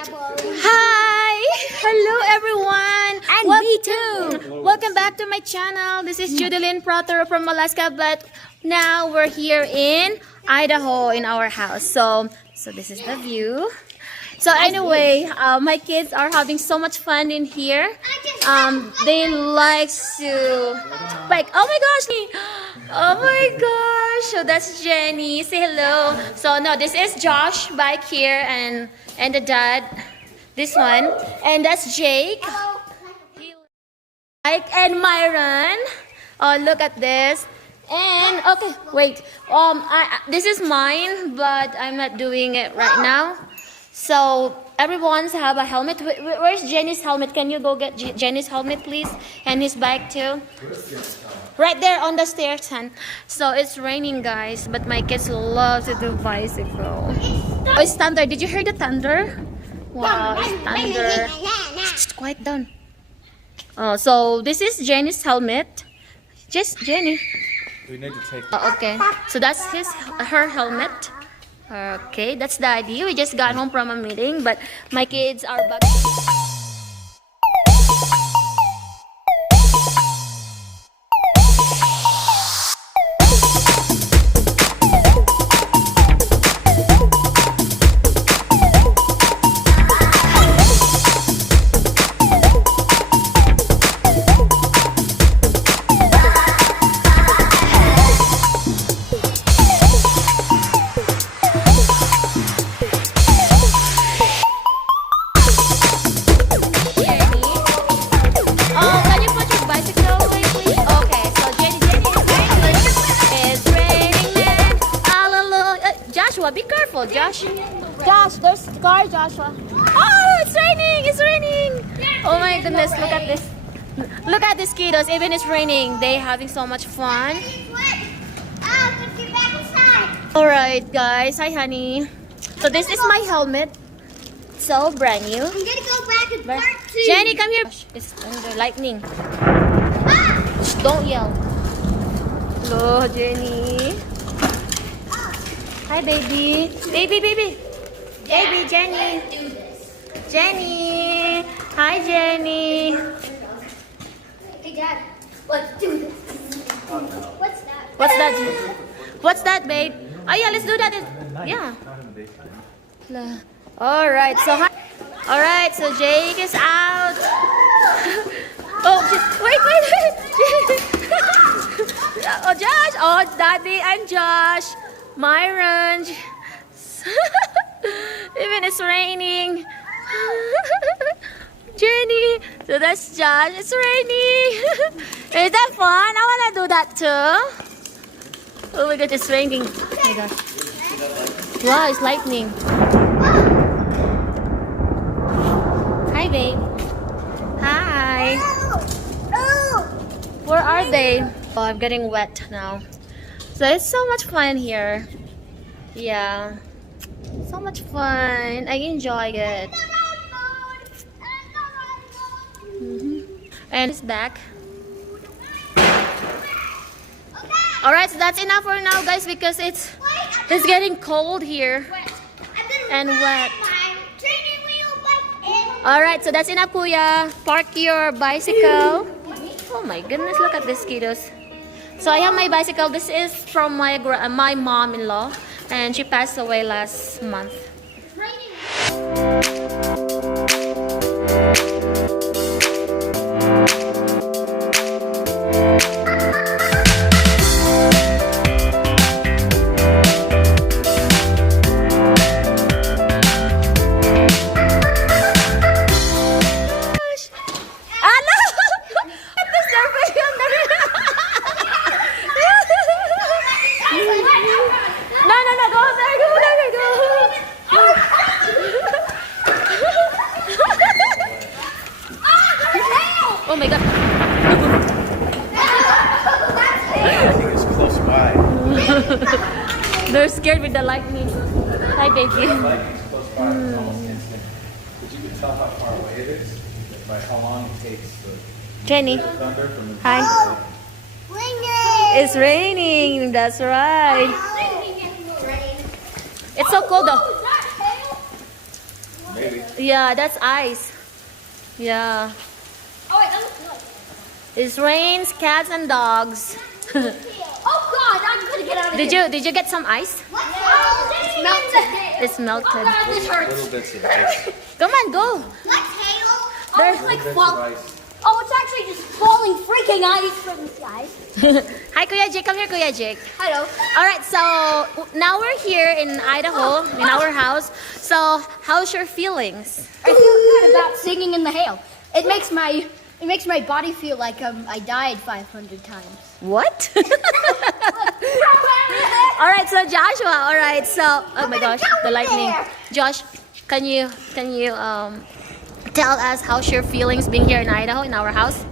Hi! Hello everyone! And me too! Welcome back to my channel. This is Judilyn Prothero from Alaska, but now we're here in Idaho in our house. So this is the view. So anyway, my kids are having so much fun in here. They like to bike. Oh my gosh! Oh my gosh! So that's Jenny. Say hello. So no, this is Josh bike here and the dad. This one, and that's Jake. Mike and Myron. Oh, look at this. And okay, wait. This is mine, but I'm not doing it right now. So everyone's have a helmet. Where's Jenny's helmet? Can you go get Jenny's helmet, please? And his bike too. Right there on the stairs, hon. So it's raining, guys, but my kids love to do bicycle. Oh, it's thunder. Did you hear the thunder? Wow, it's thunder. Just quiet down. Oh, so this is Jenny's helmet. Just Jenny. We need to take. Okay, so that's her helmet. Okay, that's the idea. We just got home from a meeting, but my kids are back. Be careful, Josh. Josh, there's a car, Joshua. Oh, it's raining! It's raining! Oh my goodness, look at this. Look at these kiddos. Even it's raining, they having so much fun. Alright, guys. Hi, honey. So this is my helmet. So brand new. I'm gonna go back to part 2. Jenny, come here. It's under lightning. Shh, don't yell. Hello, Jenny. Hi, baby. Baby, Jenny. Jenny. Hi, Jenny. Hey, Dad. Let's do this. What's that? What's that? What's that, babe? Oh, yeah, let's do that. Yeah. All right. So Jake is out. Oh, wait. Oh, Josh. Oh, Daddy and Josh. Myron. Even it's raining. Jenny. So that's Josh. It's raining. Is that fun? I want to do that too. Oh my god, it's raining. Oh my gosh. Wow, it's lightning. Hi, babe. Hi. Where are they? Oh, I'm getting wet now. So it's so much fun here. Yeah. So much fun. I enjoy it. And it's back. Alright, so that's enough for now, guys, because it's getting cold here and wet. Alright, so that's enough, Kuya. Park your bicycle. Oh my goodness, look at these kiddos. So I have my bicycle. This is from my mom-in-law, and she passed away last month. Oh my god. It's close by. They're scared with the lightning. Hi, baby. Lightning's close by. It's almost instant. But you can tell how far away it is by how long it takes the Jenny. thunder from the Hi. It's raining. That's right. It's so cold though. Maybe. Yeah, that's ice. Yeah. Oh wait, that looks nice. It rains, cats and dogs. Oh God, I'm gonna get out of Did you get some ice? It's melted. It's melted. Oh God, this hurts. Little bits of ice. Come on, go. What's hail? There- Oh, it's like Little bits fall. of ice. Oh, it's actually just falling freaking ice from the sky. Hi, Kuya Jake. Come here, Kuya Jake. Hello. All right, so now we're here in Idaho, in our house. So, how's your feelings? I feel good about singing in the hail. It makes my body feel like I died 500 times. What? All right, so Joshua. All right, so oh my gosh, the lightning. Josh, can you tell us how's your feelings being here in Idaho, in our house?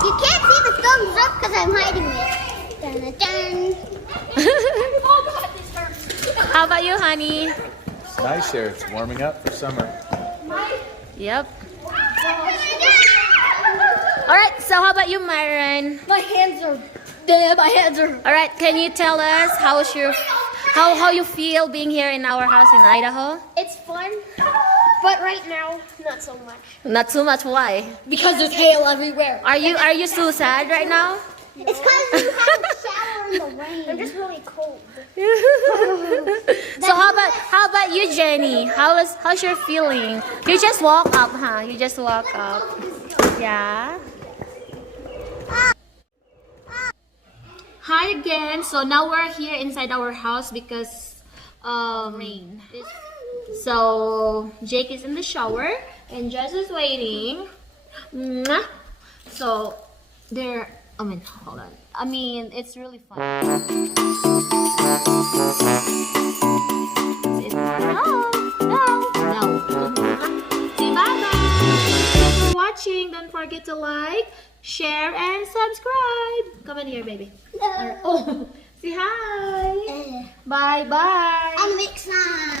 You can't see the thumbs up because I'm hiding it. Dun, dun. Oh God, this hurts. How about you, honey? It's nice here. It's warming up for summer. Yep. All right, so how about you, Myron? My hands are dead. My hands are. All right, can you tell us how you feel being here in our house in Idaho? It's fun, but right now, not so much. Not too much. Why? Because there's hail everywhere. Are you so sad right now? It's because you have a shower in the rain. I'm just really cold. So how about you, Jenny? How's your feeling? You just walk up, huh? You just walk up. Yeah. Hi again. So now we're here inside our house because rain. So Jake is in the shower and Jess is waiting. Mwah. So there. Hold on. It's really fun. No. Say bye-bye. Thanks for watching. Don't forget to like, share, and subscribe. Come in here, baby. Oh, say hi. Bye-bye. On the mix line.